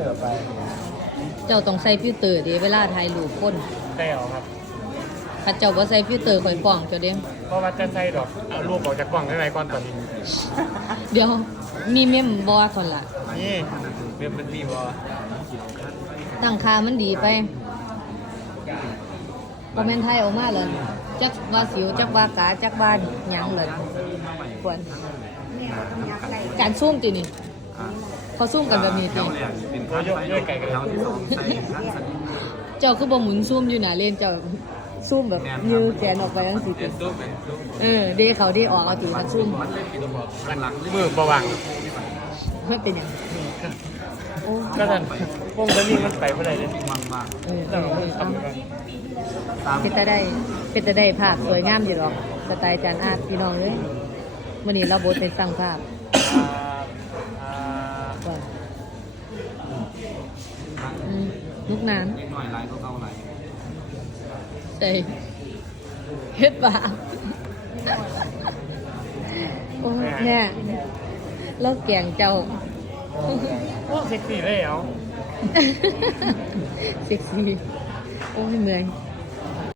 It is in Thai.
เตอร์ไปเจ้าต้องใส่ฟิลเตอร์เดิเวลาถ่ายรูปคนได้เหรอครับถ้าเจ้าบ่ใส่ฟิลเตอร์ข่อยฟ้องเจ้าเด้เพราะว่าจะใส่ดอกเอารูปออกจากกล่องได้ไหมก่อนตอนนี้เดี๋ยวมีเมมบ่คนละนี่เว็บมันดีวะตั้งค่ามันดีไปคอมเมนต์ไทยออกมาเลยจักว่าสิวจักว่ากาจักว่าหยังเลยควรการซุ่มตินี่ เขาซุ่มกันแบบนี้ติเป็นโยโย่ย่อยไก่กันแถแล้ววที่สองใส่ขั้นสนิทเจ้าคือบ่หมุนซุ่มอยู่หน้าเลนเจ้าซุ่มแบบยือแขนออกไปจังซี่ติเป็นตู้เป็นตู้เออเดเขาเดออกเอาติมันซุ่มมันเลยเป็นตัวกันหลังมือประวังมันเป็นหยังโอ้ก็ท่านพวกจะมีมันไปเมื่อไหร่เนี่ยมากมากเออเอแล้วอเราเออทำเอากันตามเป็นตาได้เป็นตาได้ภาพสวยงามอยู่หรอกสไตล์จานอาร์ตพี่น้องเลยวันนี้เราบทเป็นสร้างภาพ อ่าอ่า ว่าอืม ลูกน้เล็กหน่อยลายก็เข้าลายำใส่เฮ็ดบาปโอ้ยเนี่ยเราแกงเจ้าโอ้เซ็กซี่เลยเหรอเซ็กซี่โอ้ยเมื่อยเ